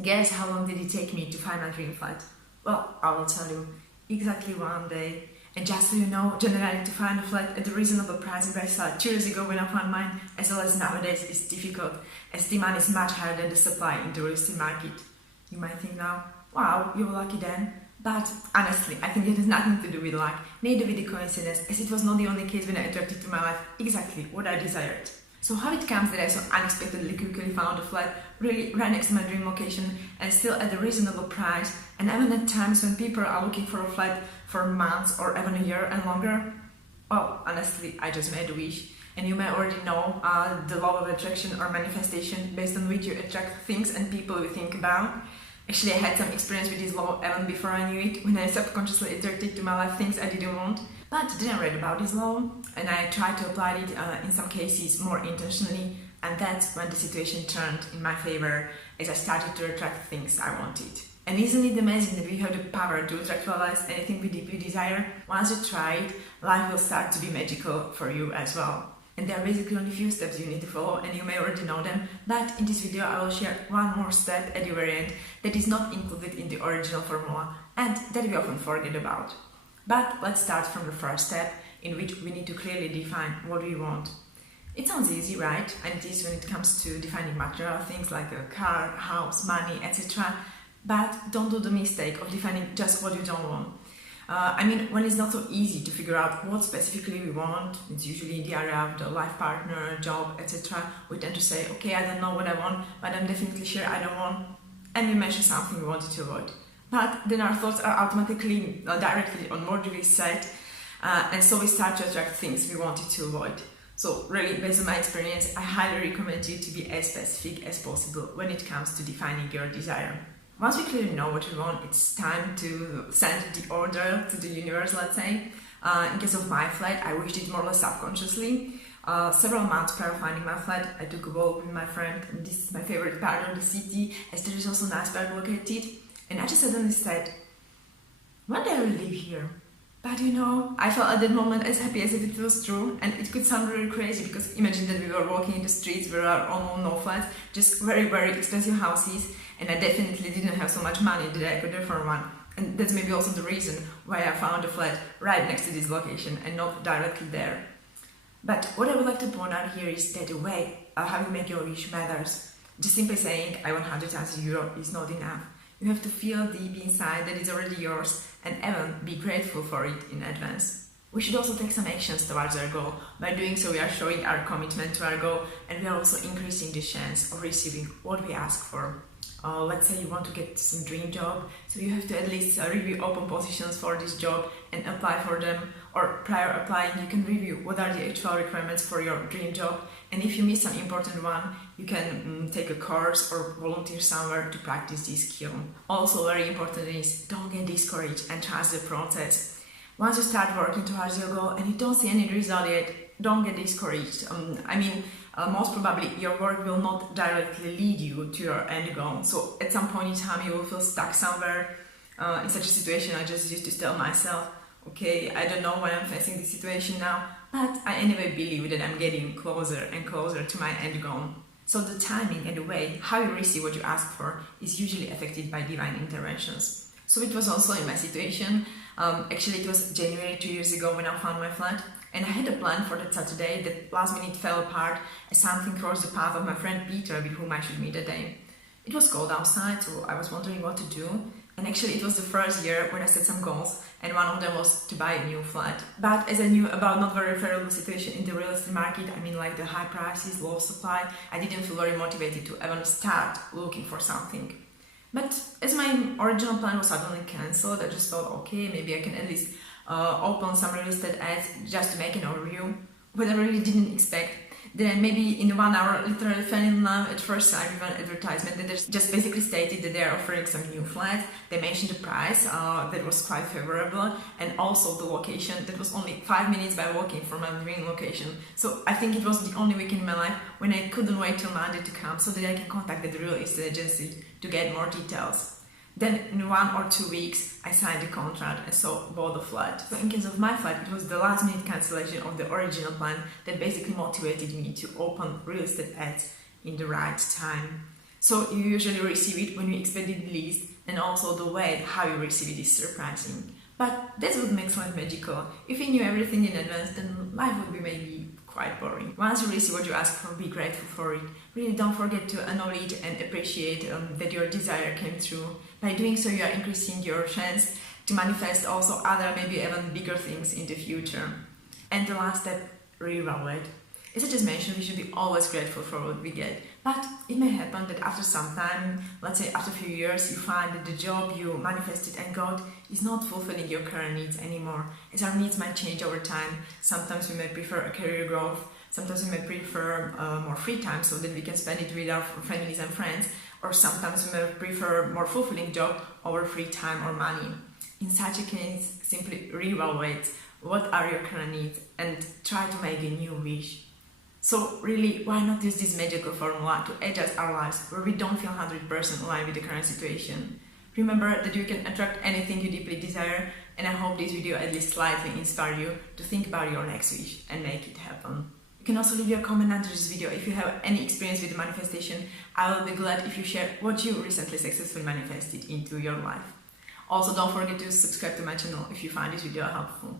Guess how long did it take me to find my dream flat? Well, I will tell you. Exactly 1 day. And just so you know, generally to find a flat at a reasonable price in Barcelona 2 years ago when I found mine, as well as nowadays, is difficult, as demand is much higher than the supply in the real estate market. You might think now, wow, you were lucky then. But honestly, I think it has nothing to do with luck, neither with the coincidence, as it was not the only case when I attracted to my life exactly what I desired. So how it comes that I so unexpectedly quickly found a flat really right next to my dream location and still at a reasonable price, and even at times when people are looking for a flat for months or even a year and longer? Well, honestly, I just made a wish. And you may already know the law of attraction or manifestation, based on which you attract things and people you think about. Actually, I had some experience with this law even before I knew it, when I subconsciously attracted to my life things I didn't want. But then I read about this law, and I tried to apply it in some cases more intentionally, and that's when the situation turned in my favor, as I started to attract things I wanted. And isn't it amazing that we have the power to attract to our lives anything we deeply desire? Once you try it, life will start to be magical for you as well. And there are basically only a few steps you need to follow, and you may already know them, but in this video I will share one more step at the very end that is not included in the original formula and that we often forget about. But let's start from the first step, in which we need to clearly define what we want. It sounds easy, right? And it is when it comes to defining material things like a car, house, money, etc. But don't do the mistake of defining just what you don't want. When it's not so easy to figure out what specifically we want, it's usually in the area of the life partner, job, etc. We tend to say, okay, I don't know what I want, but I'm definitely sure I don't want, and we mention something we wanted to avoid. But then our thoughts are automatically directly on what we said, and so we start to attract things we wanted to avoid. So really, based on my experience, I highly recommend you to be as specific as possible when it comes to defining your desire. Once we clearly know what we want, it's time to send the order to the universe, let's say. In case of my flat, I wished it more or less subconsciously. Several months prior to finding my flat, I took a walk with my friend, and this is my favorite part of the city, as there is also a nice park located. And I just suddenly said, one day I will live here. But I felt at that moment as happy as if it was true, and it could sound really crazy because imagine that we were walking in the streets where there are almost no flats, just very, very expensive houses, and I definitely didn't have so much money that I could afford one. And that's maybe also the reason why I found a flat right next to this location and not directly there. But what I would like to point out here is that the way how you make your wish matters. Just simply saying I want €100,000 is not enough. You have to feel deep inside that it's already yours and even be grateful for it in advance. We should also take some actions towards our goal. By doing so, we are showing our commitment to our goal, and we are also increasing the chance of receiving what we ask for. Let's say you want to get some dream job, so you have to at least review open positions for this job and apply for them, or prior applying you can review what are the actual requirements for your dream job, and if you miss some important one, you can take a course or volunteer somewhere to practice this skill. Also very important is don't get discouraged and trust the process. Once you start working towards your goal and you don't see any result yet, don't get discouraged. Most probably your work will not directly lead you to your end goal. So at some point in time you will feel stuck somewhere. In such a situation I just used to tell myself, okay, I don't know why I'm facing this situation now, but I anyway believe that I'm getting closer and closer to my end goal. So the timing and the way how you receive what you ask for is usually affected by divine interventions. So it was also in my situation. Actually it was January 2 years ago when I found my flat. And I had a plan for that Saturday that last minute fell apart as something crossed the path of my friend Peter, with whom I should meet that day. It was cold outside, so I was wondering what to do. And actually it was the first year when I set some goals, and one of them was to buy a new flat. But as I knew about not very favorable situation in the real estate market, like the high prices, low supply, I didn't feel very motivated to even start looking for something. But as my original plan was suddenly cancelled, I just thought, okay, maybe I can at least open some real estate ads just to make an overview. But I really didn't expect that maybe in 1 hour literally fell in love at first sight with an advertisement that just basically stated that they are offering some new flats. They mentioned the price that was quite favorable, and also the location that was only 5 minutes by walking from my dream location. So I think it was the only weekend in my life when I couldn't wait till Monday to come so that I can contact the real estate agency to get more details. Then in 1 or 2 weeks, I signed the contract and so bought the flat. So in case of my flat, it was the last minute cancellation of the original plan that basically motivated me to open real estate ads in the right time. So you usually receive it when you expect it least, and also the way how you receive it is surprising. But that's what makes life magical. If you knew everything in advance, then life would be maybe quite boring. Once you receive what you ask for, be grateful for it. Really don't forget to acknowledge and appreciate that your desire came true. By doing so, you are increasing your chance to manifest also other, maybe even bigger things in the future. And the last step, reevaluate. As I just mentioned, we should be always grateful for what we get. But it may happen that after some time, let's say after a few years, you find that the job you manifested and got is not fulfilling your current needs anymore. As our needs might change over time, sometimes we may prefer a career growth, sometimes we may prefer more free time so that we can spend it with our families and friends, or sometimes we may prefer more fulfilling job over free time or money. In such a case, simply reevaluate what are your current needs and try to make a new wish. So really, why not use this magical formula to adjust our lives where we don't feel 100% aligned with the current situation? Remember that you can attract anything you deeply desire, and I hope this video at least slightly inspired you to think about your next wish and make it happen. You can also leave your comment under this video if you have any experience with manifestation. I will be glad if you share what you recently successfully manifested into your life. Also, don't forget to subscribe to my channel if you find this video helpful.